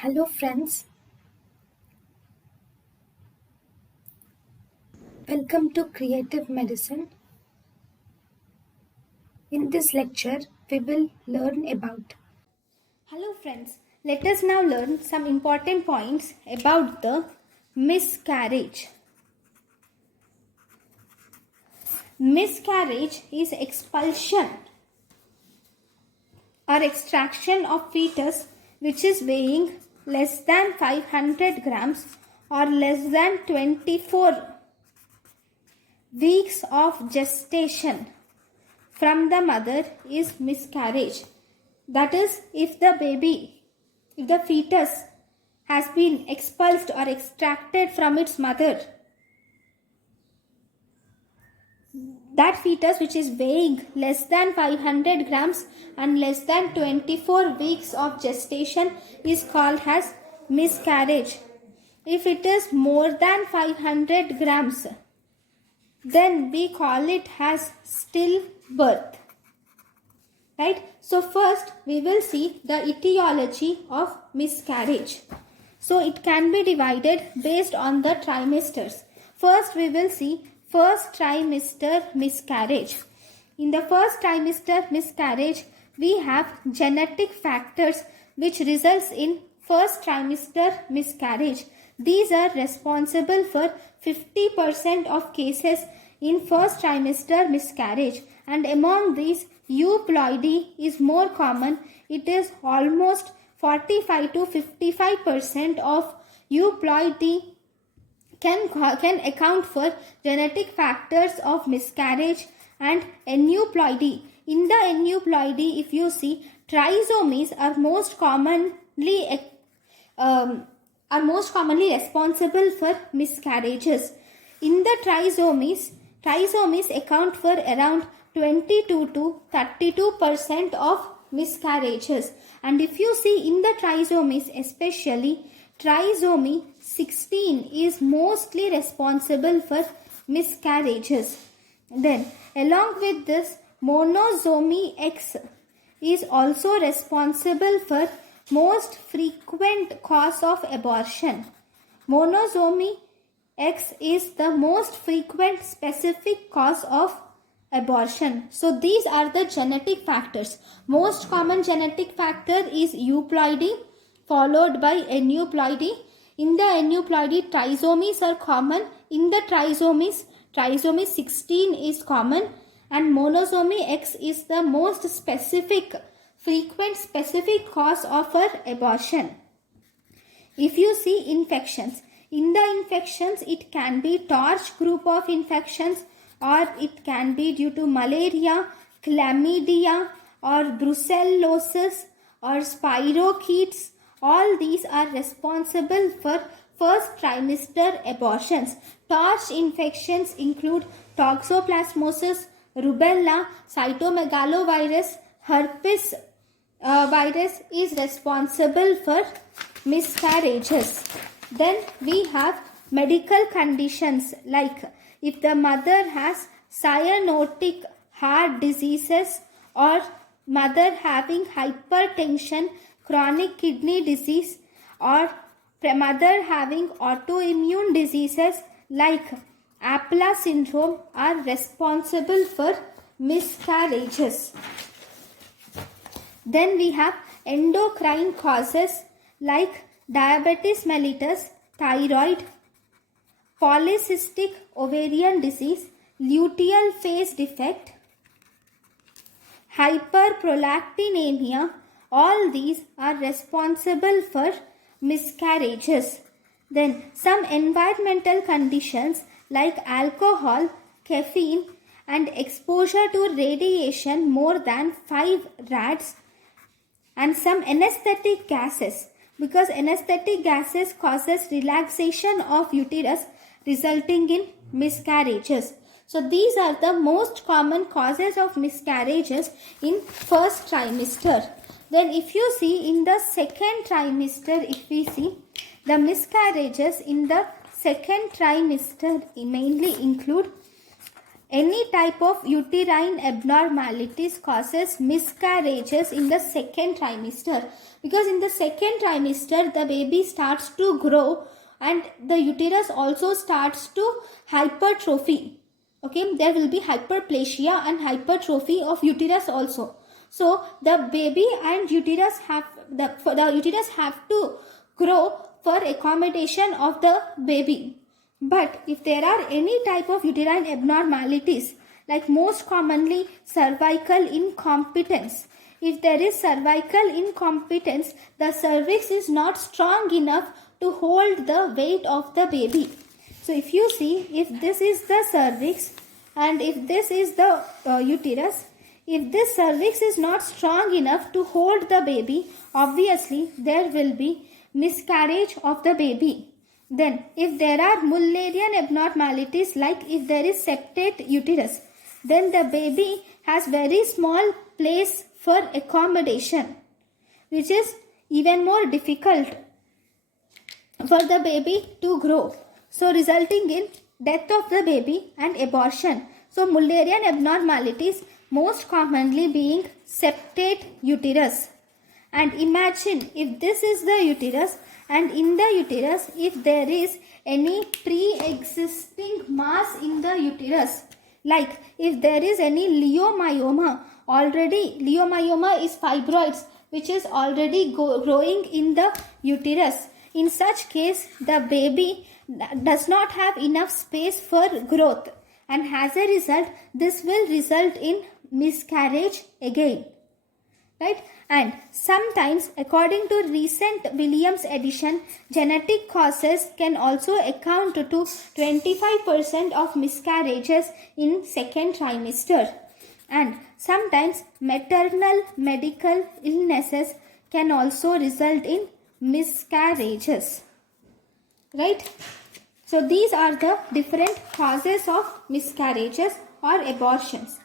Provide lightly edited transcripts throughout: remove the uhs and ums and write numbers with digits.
Hello friends, welcome to Creative Medicine. In this lecture, we will learn about. Hello friends, let us now learn some important points about the miscarriage. Miscarriage is expulsion or extraction of fetus which is weighing less than 500 grams or less than 24 weeks of gestation from the mother is miscarriage. That is, if the fetus has been expulsed or extracted from its mother, that fetus which is weighing less than 500 grams and less than 24 weeks of gestation is called as miscarriage. If it is more than 500 grams, then we call it as stillbirth. Right? So first we will see the etiology of miscarriage. So it can be divided based on the trimesters. First we will see first trimester miscarriage. In the first trimester miscarriage, we have genetic factors which results in first trimester miscarriage. These are responsible for 50% of cases in first trimester miscarriage, and among these euploidy is more common. It is almost 45 to 55% of euploidy can account for genetic factors of miscarriage and aneuploidy. In the aneuploidy, if you see, trisomies are most commonly responsible for miscarriages. In the trisomies account for around 22 to 32% of miscarriages. And if you see in the trisomies, especially trisomy 16 is mostly responsible for miscarriages. Then along with this, monosomy X is also responsible for most frequent cause of abortion. Monosomy X is the most frequent specific cause of abortion. So these are the genetic factors. Most common genetic factor is euploidy, followed by aneuploidy. In the aneuploidy, trisomies are common. In the trisomy 16 is common, and monosomy X is the most frequent specific cause of abortion. If you see infections, in the infections it can be torch group of infections, or it can be due to malaria, chlamydia, or brucellosis, or spirochetes. All these are responsible for first trimester abortions. Torch infections include toxoplasmosis, rubella, cytomegalovirus, herpes virus is responsible for miscarriages. Then we have medical conditions like if the mother has cyanotic heart diseases, or mother having hypertension, chronic kidney disease, or mother having autoimmune diseases like APLA syndrome are responsible for miscarriages. Then we have endocrine causes like diabetes mellitus, thyroid, polycystic ovarian disease, luteal phase defect, hyperprolactinemia. All these are responsible for miscarriages. Then some environmental conditions like alcohol, caffeine, and exposure to radiation more than 5 rads, and some anesthetic gases, because anesthetic gases causes relaxation of uterus resulting in miscarriages. So these are the most common causes of miscarriages in first trimester. Then if you see in the second trimester, if we see the miscarriages in the second trimester mainly include Any type of uterine abnormalities causes miscarriages in the second trimester, because in the second trimester the baby starts to grow and the uterus also starts to hypertrophy. Okay, there will be hyperplasia and hypertrophy of uterus also. So the baby and uterus have the uterus have to grow for accommodation of the baby. But if there are any type of uterine abnormalities, like most commonly cervical incompetence, if there is cervical incompetence, the cervix is not strong enough to hold the weight of the baby. So if you see, if this is the cervix and if this is the uterus, if this cervix is not strong enough to hold the baby, obviously there will be miscarriage of the baby. Then if there are Mullerian abnormalities, like if there is septate uterus, then the baby has very small place for accommodation, which is even more difficult for the baby to grow, so resulting in death of the baby and abortion. So Mullerian abnormalities most commonly being septate uterus. And imagine if this is the uterus, and in the uterus if there is any pre-existing mass in the uterus, like if there is any leiomyoma, already leiomyoma is fibroids which is already growing in the uterus. In such case, the baby does not have enough space for growth, and as a result this will result in miscarriage again, right? And sometimes, according to recent Williams edition, genetic causes can also account to 25% of miscarriages in second trimester. And sometimes maternal medical illnesses can also result in miscarriages, right? So these are the different causes of miscarriages or abortions.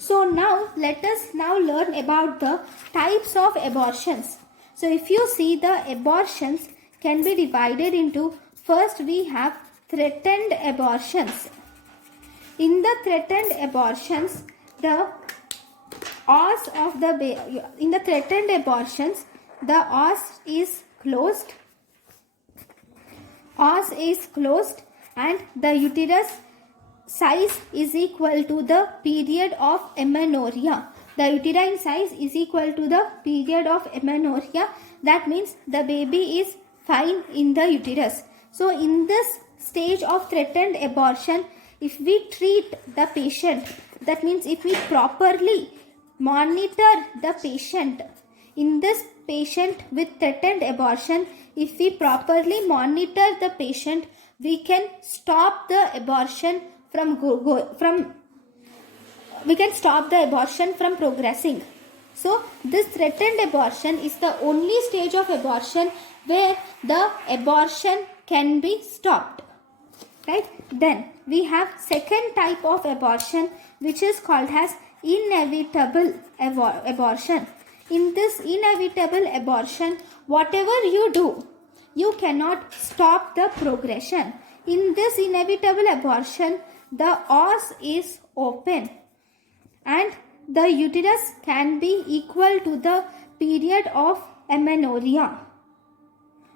So now let us now learn about the types of abortions. So if you see, the abortions can be divided into, first we have threatened abortions. In the threatened abortions, the os of the in the threatened abortions, the os is closed. Os is closed and the uterus size is equal to the period of amenorrhea. The uterine size is equal to the period of amenorrhea. That means the baby is fine in the uterus. So in this stage of threatened abortion, if we treat the patient, that means if we properly monitor the patient, in this patient with threatened abortion, if we properly monitor the patient, we can stop the abortion we can stop the abortion from progressing. So this threatened abortion is the only stage of abortion where the abortion can be stopped, right? Then we have second type of abortion, which is called as inevitable abortion. In this inevitable abortion, whatever you do, you cannot stop the progression. In this inevitable abortion, the os is open and the uterus can be equal to the period of amenorrhea.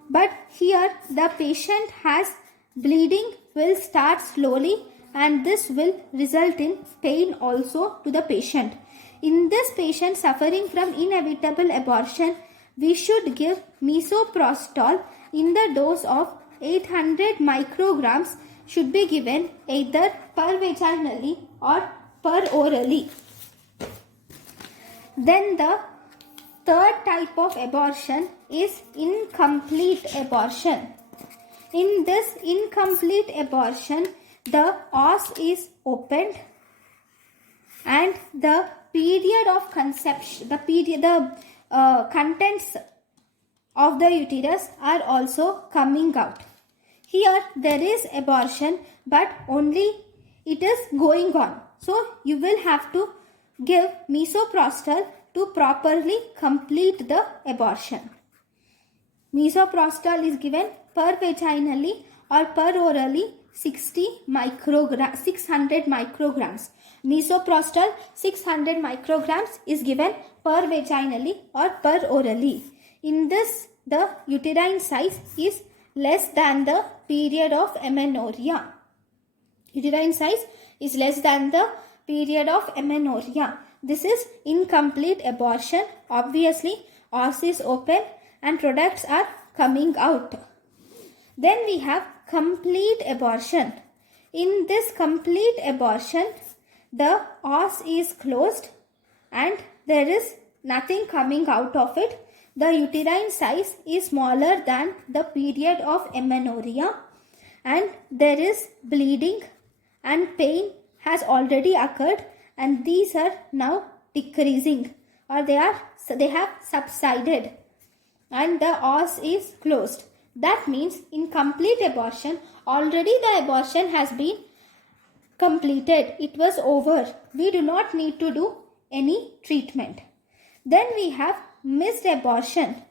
But here the patient has bleeding will start slowly and this will result in pain also to the patient. In this patient suffering from inevitable abortion, we should give misoprostol in the dose of 800 micrograms should be given either per vaginally or per orally. Then the third type of abortion is incomplete abortion. In this incomplete abortion, the os is opened and the period of conception, the contents of the uterus are also coming out. Here there is abortion, but only it is going on. So you will have to give misoprostol to properly complete the abortion. Misoprostol is given per vaginally or per orally 600 micrograms. Misoprostol 600 micrograms is given per vaginally or per orally. In this, the uterine size is less than the period of amenorrhea. Uterine size is less than the period of amenorrhea. This is incomplete abortion. Obviously, os is open and products are coming out. Then we have complete abortion. In this complete abortion, the os is closed and there is nothing coming out of it. The uterine size is smaller than the period of amenorrhea and there is bleeding and pain has already occurred and these are now decreasing or they have subsided and the os is closed. That means in complete abortion, already the abortion has been completed. It was over. We do not need to do any treatment. Then we have missed abortion.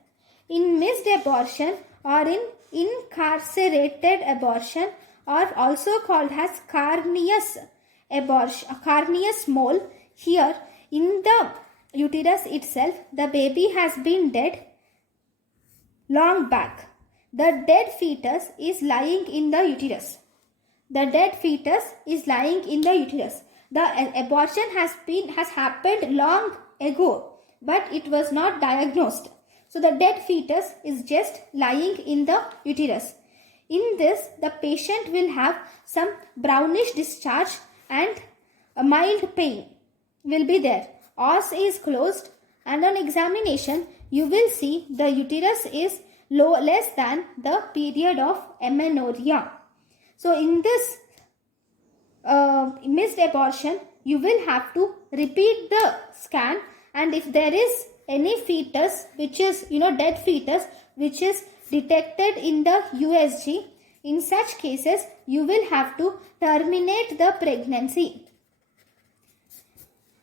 In missed abortion or in incarcerated abortion or also called as carneous abortion, carneous mole, here in the uterus itself, the baby has been dead long back. The dead fetus is lying in the uterus. The dead fetus is lying in the uterus. The abortion has happened long ago, but it was not diagnosed. So the dead fetus is just lying in the uterus. In this, the patient will have some brownish discharge and a mild pain will be there. Os is closed and on examination, you will see the uterus is less than the period of amenorrhea. So in this missed abortion, you will have to repeat the scan and if there is any fetus which is dead fetus which is detected in the USG, in such cases you will have to terminate the pregnancy.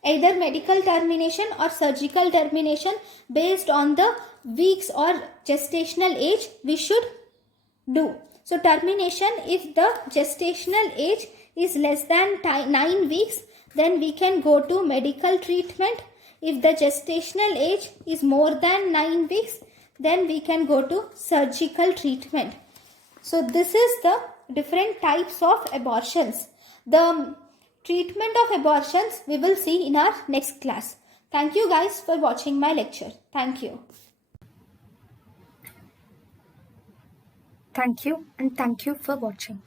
Either medical termination or surgical termination based on the weeks or gestational age we should do. So termination, if the gestational age is less than 9 weeks, then we can go to medical treatment. If the gestational age is more than 9 weeks, then we can go to surgical treatment. So this is the different types of abortions. The treatment of abortions we will see in our next class. Thank you guys for watching my lecture. Thank you. Thank you and thank you for watching.